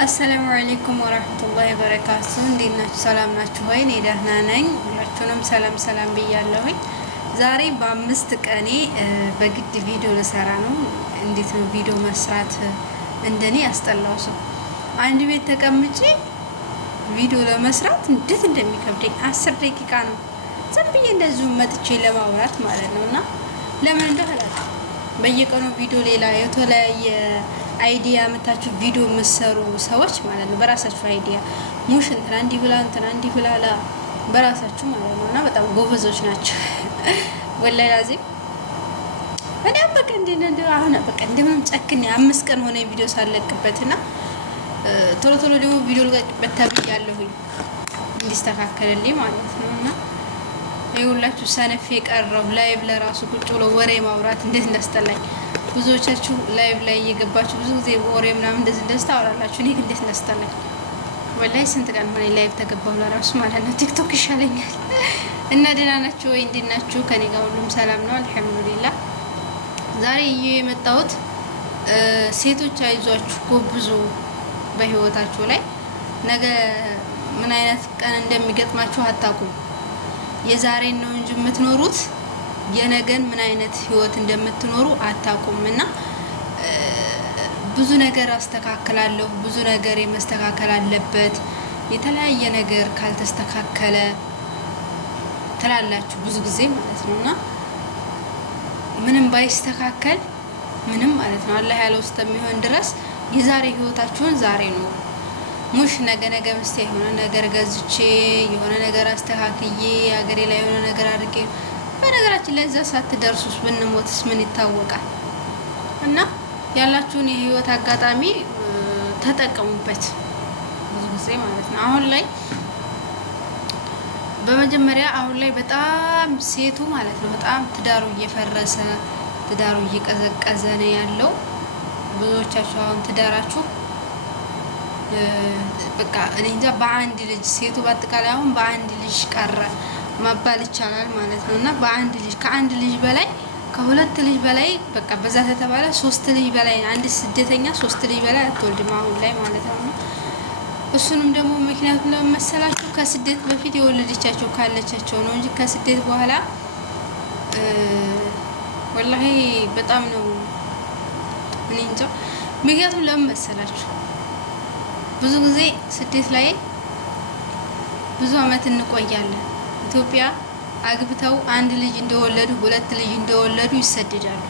አሰላሙ አለይኩም ወራህመቱላሂ ወበረካቱ። እንዴት ናችሁ? ሰላም ናችሁ ወይ? እኔ ደህና ነኝ። ሁላችሁንም ሰላም ብያለሁኝ። ዛሬ በ5 ቀኔ በግድ ቪዲዮ ልሰራ ነው። እንዴት ነው ቪዲዮ መስራት እንደኔ ያስጠላው ሰው አንድ ቤት ተቀምጬ ቪዲዮ ለመስራት እንዴት እንደሚከብደኝ 10 ደቂቃ ነው ዝም ብዬ እንደዚሁ መጥቼ ለማውራት ማለት ነውና ለምን እንደሆነ በየቀኑ ቪዲዮ ሌላ የተለያየ አይዲያ መታችሁ ቪዲዮ መስሩ ሰዎች ማለት ነው። በራሳችሁ አይዲያ ሙሽ እንትና እንዲህ ብላ በራሳችሁ ማለት ነውና በጣም ጎበዞች ናቸው። ወላሂ ላዚም እኔ በቃ አሁን በቃ እንደምንም ጨክኔ 5 ቀን ሆነ ቪዲዮ ሳለቅበትና ቶሎ ደግሞ ቪዲዮ ልቀቅበት ተብያለሁኝ እንዲስተካከልልኝ ማለት ነውና ይኸውላችሁ ሰነፍ የቀረው ላይቭ ለራሱ ቁጭ ብሎ ወሬ ማውራት እንዴት እንዳስጠላኝ። ብዙዎቻችሁ ላይቭ ላይ እየገባችሁ ብዙ ጊዜ ወሬ ምናምን እንደዚህ ታወራላችሁ። እኔ ግን እንዴት እንዳስጠላኝ ወላሂ። ስንት ቀን ሆነ ላይቭ ተገባሁ ለራሱ ማለት ነው። ቲክቶክ ይሻለኛል። እና ደህና ናችሁ ወይ? እንዴት ናችሁ? ከኔ ጋር ሁሉም ሰላም ነው አልሐምዱሊላህ። ዛሬ የመጣሁት ሴቶች አይዟችሁ ጎብዙ፣ በህይወታችሁ ላይ ነገ ምን አይነት ቀን እንደሚገጥማችሁ አታውቁም። የዛሬን ነው እንጂ የምትኖሩት የነገን ምን አይነት ህይወት እንደምትኖሩ አታውቁም። እና ብዙ ነገር አስተካክላለሁ፣ ብዙ ነገር የመስተካከል አለበት። የተለያየ ነገር ካልተስተካከለ ትላላችሁ ብዙ ጊዜ ማለት ነውና ምንም ባይስተካከል ምንም ማለት ነው አላህ ያለው እስከሚሆን ድረስ የዛሬ ህይወታችሁን ዛሬ ነው። ሙሽ ነገ መስቴ የሆነ ነገር ገዝቼ የሆነ ነገር አስተካክዬ ሀገሬ ላይ የሆነ ነገር አድርጌ በነገራችን ላይ እዛ ሳትደርሱስ ብንሞትስ ምን ይታወቃል? እና ያላችሁን የህይወት አጋጣሚ ተጠቀሙበት ብዙ ጊዜ ማለት ነው። አሁን ላይ በጣም ሴቱ ማለት ነው በጣም ትዳሩ እየፈረሰ ትዳሩ እየቀዘቀዘ ነው ያለው። ብዙዎቻችሁ አሁን ትዳራችሁ በቃ እኔ እንጃ በአንድ ልጅ ሴቱ በአጠቃላይ አሁን በአንድ ልጅ ቀረ ማባል ይቻላል ማለት ነው። እና በአንድ ልጅ ከአንድ ልጅ በላይ ከሁለት ልጅ በላይ በቃ በዛ ተተባለ 3 ልጅ በላይ አንድ ስደተኛ 3 ልጅ በላይ አትወልድም አሁን ላይ ማለት ነው። እሱንም ደግሞ ምክንያቱም ለመሰላችሁ ከስደት በፊት የወለደቻቸው ካለቻቸው ነው እንጂ ከስደት በኋላ ወላሂ በጣም ነው እኔ እንጃ። ምክንያቱም ለመሰላችሁ ብዙ ጊዜ ስደት ላይ ብዙ አመት እንቆያለን። ኢትዮጵያ አግብተው አንድ ልጅ እንደወለዱ 2 ልጅ እንደወለዱ ይሰደዳሉ።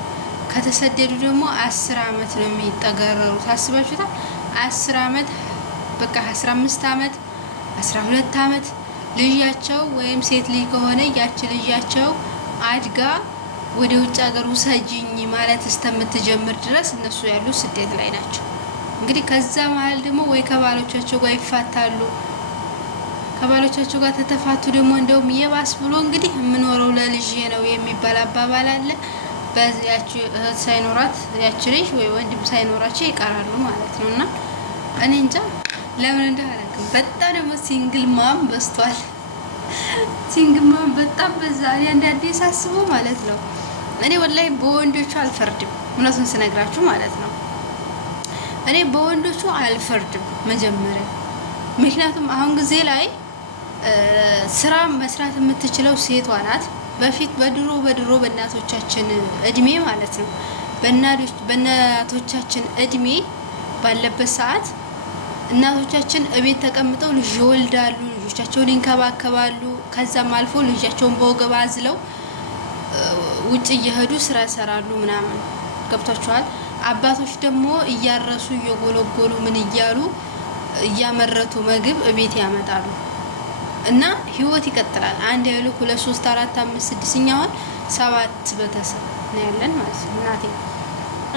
ከተሰደዱ ደግሞ 10 አመት ነው የሚጠገረሩት። አስባችሁታል? 10 አመት በቃ 15 አመት 12 አመት ልጃቸው ወይም ሴት ልጅ ከሆነ ያቺ ልጃቸው አድጋ ወደ ውጭ ሀገር ውሰጂኝ ማለት እስከምትጀምር ድረስ እነሱ ያሉ ስደት ላይ ናቸው። እንግዲህ ከዛ መሀል ደግሞ ወይ ከባሎቻቸው ጋር ይፋታሉ። ከባሎቻቸው ጋር ተተፋቱ ደግሞ እንደውም የባስ ብሎ እንግዲህ የምኖረው ለልጅ ነው የሚባል አባባል አለ። በዚያች እህት ሳይኖራት ያች ልጅ ወይ ወንድም ሳይኖራቸው ይቀራሉ ማለት ነው። እና እኔ እንጃ ለምን እንደሆነ በጣም ደግሞ ሲንግል ማም በዝቷል። ሲንግል ማም በጣም በዛ። አንዳንዴ ሳስበው ማለት ነው እኔ ወላሂ በወንዶቹ አልፈርድም፣ እውነቱን ስነግራችሁ ማለት ነው። እኔ በወንዶቹ አልፈርድም መጀመሪያ። ምክንያቱም አሁን ጊዜ ላይ ስራ መስራት የምትችለው ሴቷ ናት። በፊት በድሮ በእናቶቻችን እድሜ ማለት ነው በእናቶቻችን እድሜ ባለበት ሰዓት እናቶቻችን እቤት ተቀምጠው ልጅ ይወልዳሉ፣ ልጆቻቸውን ይንከባከባሉ። ከዛም አልፎ ልጃቸውን በወገብ አዝለው ውጭ እየሄዱ ስራ ይሰራሉ ምናምን። ገብቷቸዋል። አባቶች ደግሞ እያረሱ እየጎለጎሉ ምን እያሉ እያመረቱ ምግብ እቤት ያመጣሉ እና ህይወት ይቀጥላል። አንድ ያሉ 2 3 4 5 6ኛውን 7 ቤተሰብ ነው ያለን ማለት ነው እናቴ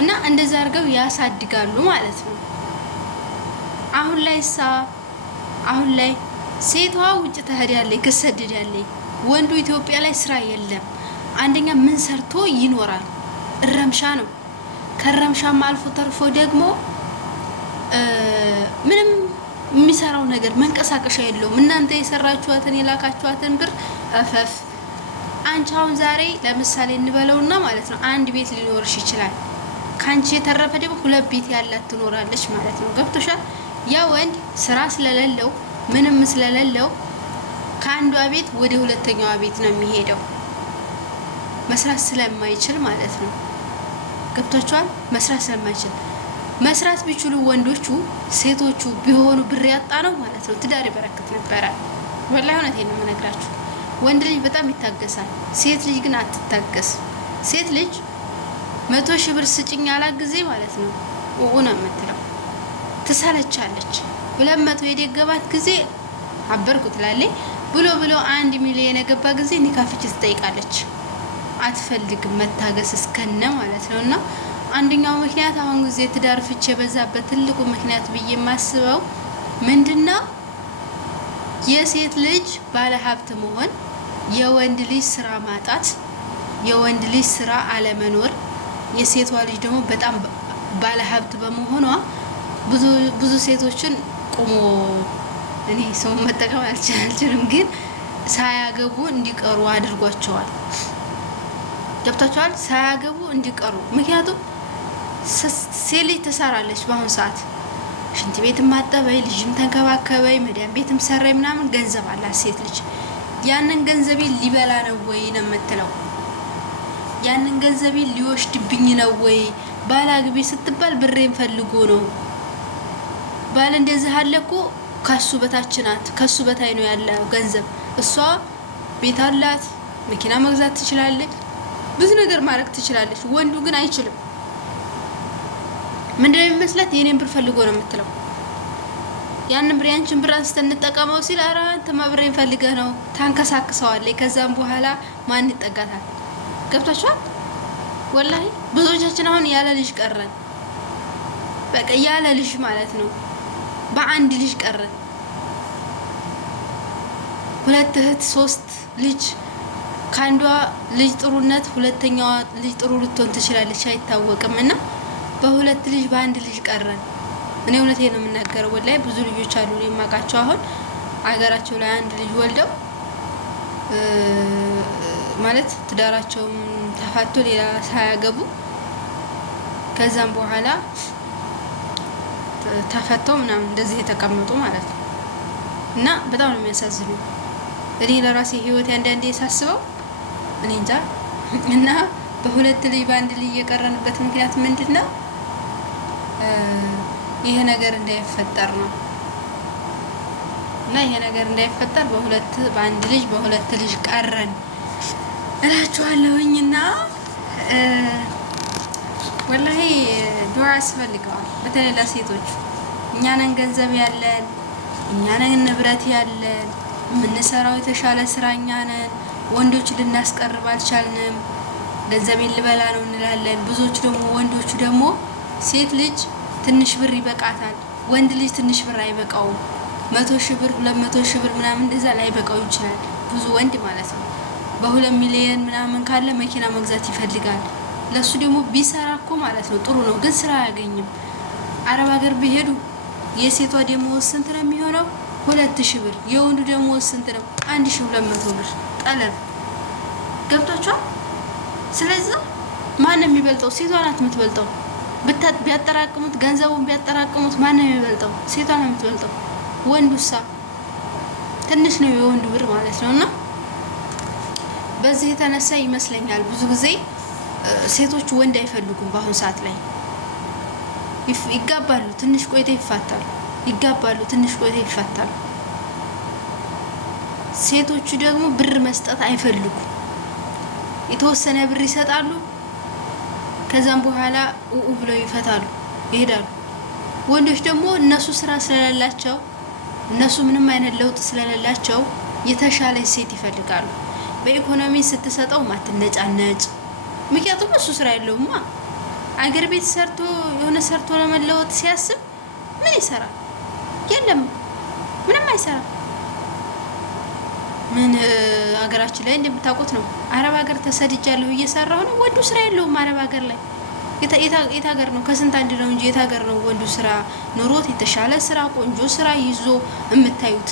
እና እንደዛ አድርገው ያሳድጋሉ ማለት ነው። አሁን ላይ ሴቷ ውጭ ትሄዳለች፣ ትሰደዳለች። ወንዱ ኢትዮጵያ ላይ ስራ የለም። አንደኛ ምን ሰርቶ ይኖራል? እረምሻ ነው። ከረምሻም አልፎ ተርፎ ደግሞ ምንም የሚሰራው ነገር መንቀሳቀሻ የለውም። እናንተ የሰራችኋትን የላካችኋትን ብር እፈፍ። አንቺ አሁን ዛሬ ለምሳሌ እንበለውና ማለት ነው አንድ ቤት ሊኖርሽ ይችላል። ካንቺ የተረፈ ደግሞ 2 ቤት ያላት ትኖራለች ማለት ነው። ገብቶሻል? ያ ወንድ ስራ ስለሌለው ምንም ስለሌለው ከአንዷ ቤት ወደ ሁለተኛዋ ቤት ነው የሚሄደው፣ መስራት ስለማይችል ማለት ነው። ገብቷቸዋል? መስራት ስለማይችል። መስራት ቢችሉ ወንዶቹ ሴቶቹ ቢሆኑ ብር ያጣ ነው ማለት ነው ትዳር ይበረክት ነበረ። ወላሂ እውነቴን ነው የምነግራችሁ። ወንድ ልጅ በጣም ይታገሳል፣ ሴት ልጅ ግን አትታገስ። ሴት ልጅ 100 ሺህ ብር ስጭኝ ያላት ጊዜ ማለት ነው ነው የምትለው፣ ትሳለቻለች። 200 የደገባት ጊዜ አበርኩ ትላለች። ብሎ 1 ሚሊዮን የገባ ጊዜ ኒካፍች ትጠይቃለች። አትፈልግም መታገስ እስከነ ማለት ነው። እና አንደኛው ምክንያት አሁን ጊዜ ትዳር ፍቺ የበዛበት ትልቁ ምክንያት ብዬ የማስበው ምንድነው? የሴት ልጅ ባለ ሀብት መሆን፣ የወንድ ልጅ ስራ ማጣት፣ የወንድ ልጅ ስራ አለመኖር፣ የሴቷ ልጅ ደግሞ በጣም ባለ ሀብት በመሆኗ ብዙ ሴቶችን ቆሞ እኔ ሰው መጠቀም አልችልም፣ ግን ሳያገቡ እንዲቀሩ አድርጓቸዋል። ገብታችኋል? ሳያገቡ እንዲቀሩ። ምክንያቱም ሴት ልጅ ትሰራለች በአሁኑ ሰዓት ሽንት ቤትም ማጠበይ፣ ልጅም ተንከባከበይ፣ መዳም ቤትም ሰራይ ምናምን ገንዘብ አላት ሴት ልጅ። ያንን ገንዘቤ ሊበላ ነው ወይ ነው የምትለው። ያንን ገንዘቤ ሊወስድብኝ ነው ወይ? ባላግቢ ስትባል ብሬን ፈልጎ ነው። ባል እንደዚህ አለ እኮ ከሱ በታች ናት፣ ከሱ በታይ ነው ያለው ገንዘብ። እሷ ቤት አላት፣ መኪና መግዛት ትችላለች፣ ብዙ ነገር ማድረግ ትችላለች። ወንዱ ግን አይችልም። ምንድነው የሚመስላት? የኔን ብር ፈልጎ ነው የምትለው። ያንን ብር ያንቺን ብር አንስተን እንጠቀመው ሲል ኧረ አንተማ ብሬን ፈልገህ ነው ታንከሳክሰዋለች። ከዛም በኋላ ማን ይጠጋታል? ገብቷችኋል? ወላሂ ብዙዎቻችን አሁን ያለ ልጅ ቀረን። በቃ ያለ ልጅ ማለት ነው፣ በአንድ ልጅ ቀረን። 2 እህት 3 ልጅ፣ ከአንዷ ልጅ ጥሩነት ሁለተኛዋ ልጅ ጥሩ ልትሆን ትችላለች፣ አይታወቅም። እና በ2 ልጅ በአንድ ልጅ ቀረን። እኔ እውነቴን ነው የምናገረው። ወላሂ ብዙ ልጆች አሉ የማውቃቸው አሁን አገራቸው ላይ አንድ ልጅ ወልደው ማለት ትዳራቸውም ተፋቶ ሌላ ሳያገቡ ከዛም በኋላ ተፈተው ምናምን እንደዚህ የተቀመጡ ማለት ነው። እና በጣም ነው የሚያሳዝኑ። እኔ ለራሴ ህይወት አንዳንዴ ሳስበው እኔ እንጃ። እና በ2 ልጅ በአንድ ልጅ የቀረንበት ምክንያት ምንድነው? ይሄ ነገር እንዳይፈጠር ነው። እና ይሄ ነገር እንዳይፈጠር በአንድ ልጅ በ2 ልጅ ቀረን እላችኋለሁኝና ወላሂ ዱዓ ያስፈልገዋል። በተለይ ለሴቶች እኛ ነን ገንዘብ ያለን፣ እኛ ነን ንብረት ያለን፣ የምንሰራው የተሻለ ስራ እኛ ነን። ወንዶች ልናስቀርብ አልቻልንም። ገንዘቤን ልበላ ነው እንላለን። ብዙዎች ደግሞ ወንዶቹ ደግሞ ሴት ልጅ ትንሽ ብር ይበቃታል፣ ወንድ ልጅ ትንሽ ብር አይበቃውም። 100 ሺህ ብር 200 ሺህ ብር ምናምን እንደዛ ላይ በቃው ይችላል ብዙ ወንድ ማለት ነው። በ2 ሚሊዮን ምናምን ካለ መኪና መግዛት ይፈልጋል። ለሱ ደግሞ ቢሰራ እኮ ማለት ነው ጥሩ ነው፣ ግን ስራ አያገኝም። አረብ ሀገር ቢሄዱ የሴቷ ደሞዝ ስንት ነው የሚሆነው? 2000 ብር። የወንዱ ደሞዝ ስንት ነው? 1200 ብር ጠለብ። ገብቷቸዋል። ስለዚህ ማን ነው የሚበልጠው? ሴቷ ናት የምትበልጠው። ቢያጠራቅሙት ገንዘቡን ቢያጠራቅሙት ማን ነው የሚበልጠው? ሴቷ ነው የምትበልጠው። ወንዱሳ ትንሽ ነው የወንዱ ብር ማለት ነው። እና በዚህ የተነሳ ይመስለኛል ብዙ ጊዜ ሴቶች ወንድ አይፈልጉም። በአሁኑ ሰዓት ላይ ይጋባሉ፣ ትንሽ ቆይተው ይፋታሉ። ይጋባሉ፣ ትንሽ ቆይተው ይፋታሉ። ሴቶቹ ደግሞ ብር መስጠት አይፈልጉም። የተወሰነ ብር ይሰጣሉ፣ ከዛም በኋላ ብለው ይፈታሉ፣ ይሄዳሉ። ወንዶች ደግሞ እነሱ ስራ ስለሌላቸው፣ እነሱ ምንም አይነት ለውጥ ስለሌላቸው የተሻለች ሴት ይፈልጋሉ። በኢኮኖሚ ስትሰጠው ማትነጫነጭ። ምክንያቱም እሱ ስራ የለውማ። አገር ቤት ሰርቶ የሆነ ሰርቶ ለመለወጥ ሲያስብ ምን ይሰራል? የለም ምንም አይሰራም። ምን አገራችን ላይ እንደምታውቁት ነው። አረብ ሀገር ተሰድጃለሁ እየሰራሁ ነው። ወንዱ ስራ የለውም አረብ ሀገር ላይ። የት ሀገር ነው? ከስንት አንድ ነው እንጂ የት ሀገር ነው ወንዱ ስራ ኑሮት የተሻለ ስራ ቆንጆ ስራ ይዞ የምታዩት?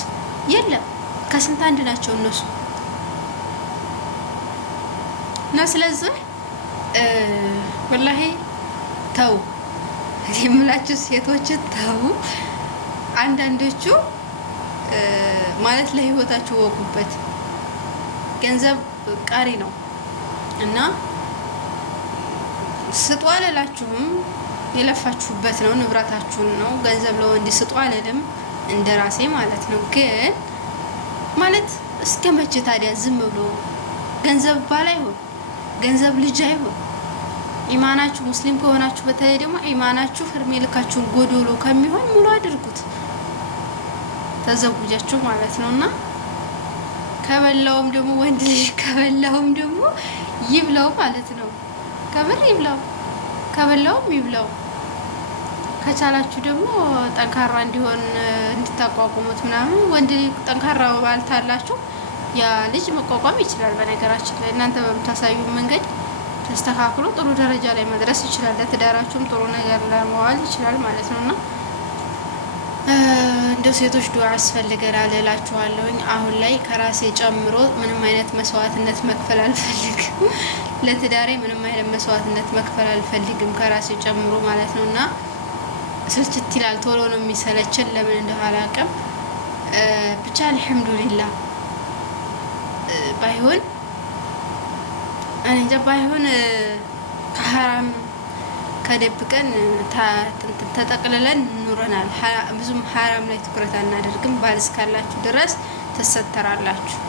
የለም። ከስንት አንድ ናቸው እነሱ። እና ስለዚህ ወላሂ ተው የምላችሁ ሴቶች ተው። አንዳንዶቹ ማለት ለህይወታችሁ ወቁበት። ገንዘብ ቃሪ ነው እና ስጡ አልላችሁም፣ የለፋችሁበት ነው፣ ንብረታችሁን ነው። ገንዘብ ለወንድ ስጡ አልልም፣ እንደራሴ ማለት ነው። ግን ማለት እስከ መቼ ታዲያ ዝም ብሎ ገንዘብ ባል አይሆን፣ ገንዘብ ልጅ አይሆን። ኢማናችሁ ሙስሊም ከሆናችሁ በተለይ ደግሞ ኢማናችሁ እድሜ ልካችሁን ጎዶሎ ከሚሆን ሙሉ አድርጉት፣ ተዘውጃችሁ ማለት ነውና ከበላውም ደግሞ ወንድ ልጅ ከበላውም ደግሞ ይብላው ማለት ነው። ከብር ይብላው፣ ከበላውም ይብላው። ከቻላችሁ ደግሞ ጠንካራ እንዲሆን እንድታቋቁሙት ምናምን ወንድ ጠንካራ ባልታላችሁ ያ ልጅ መቋቋም ይችላል። በነገራችን ላይ እናንተ በምታሳዩ መንገድ ተስተካክሎ ጥሩ ደረጃ ላይ መድረስ ይችላል። ለትዳራችሁም ጥሩ ነገር ለመዋል ይችላል ማለት ነውና እንደው ሴቶች ዱዓ ያስፈልገናል እላችኋለሁኝ። አሁን ላይ ከራሴ ጨምሮ ምንም አይነት መስዋዕትነት መክፈል አልፈልግም። ለትዳሬ ምንም አይነት መስዋዕትነት መክፈል አልፈልግም ከራሴ ጨምሮ ማለት ነውና ስልችት ይላል። ቶሎ ነው የሚሰለችን፣ ለምን እንደሆነ አላውቅም። ብቻ አልሐምዱሊላህ ባይሆን እንጃ ባይሆን ከሐራም ከደብቀን ተጠቅልለን ኑረናል። ብዙም ሐራም ላይ ትኩረት አናደርግም። ባል እስካላችሁ ድረስ ትሰተራላችሁ።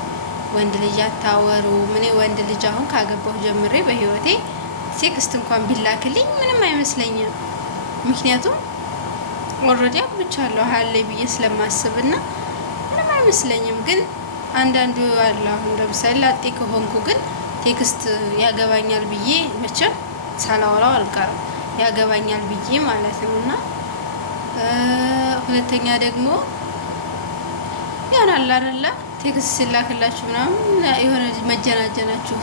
ወንድ ልጅ አታወሩ። ምን ወንድ ልጅ አሁን ካገባሁ ጀምሬ በህይወቴ ቴክስት እንኳን ቢላክልኝ ምንም አይመስለኝም። ምክንያቱም ኦልሬዲ አግብቻለሁ ሀለ ብዬ ስለማስብና ምንም አይመስለኝም። ግን አንዳንዱ አለ አሁን ለምሳሌ ላጤ ከሆንኩ ግን ቴክስት ያገባኛል ብዬ መቼም ሳላወራው አልቀርም። ያገባኛል ብዬ ማለት ነውና ሁለተኛ ደግሞ ያናል አይደለ ቴክስት ሲላክላችሁ ምናምን የሆነ መጀናጀናችሁ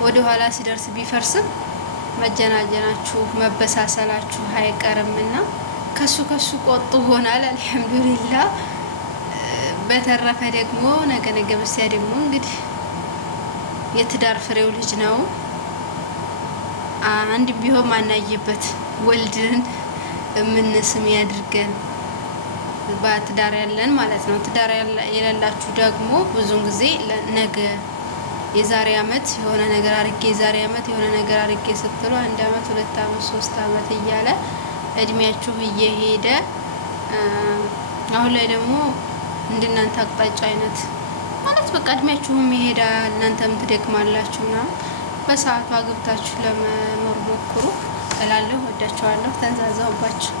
ወደ ኋላ ሲደርስ ቢፈርስም መጀናጀናችሁ መበሳሰላችሁ አይቀርምና ከሱ ቆጡ ሆናል። አልሐምዱሊላህ። በተረፈ ደግሞ ነገ በስቲያ ደግሞ እንግዲህ የትዳር ፍሬው ልጅ ነው። አንድ ቢሆን ማናየበት ወልድን የምንስም ያድርገን። በትዳር ያለን ማለት ነው። ትዳር የሌላችሁ ደግሞ ብዙን ጊዜ ነገ የዛሬ አመት የሆነ ነገር አድርጌ የዛሬ አመት የሆነ ነገር አድርጌ ስትሉ 1 አመት 2 አመት 3 አመት እያለ እድሜያችሁ እየሄደ አሁን ላይ ደግሞ እንደናንተ አቅጣጫ አይነት ማለት በቃ እድሜያችሁም ይሄዳል፣ እናንተም ትደክማላችሁና በሰዓቱ አግብታችሁ ለመኖር ሞክሩ እላለሁ። ወዳችኋለሁ። ተንዛዛውባችሁ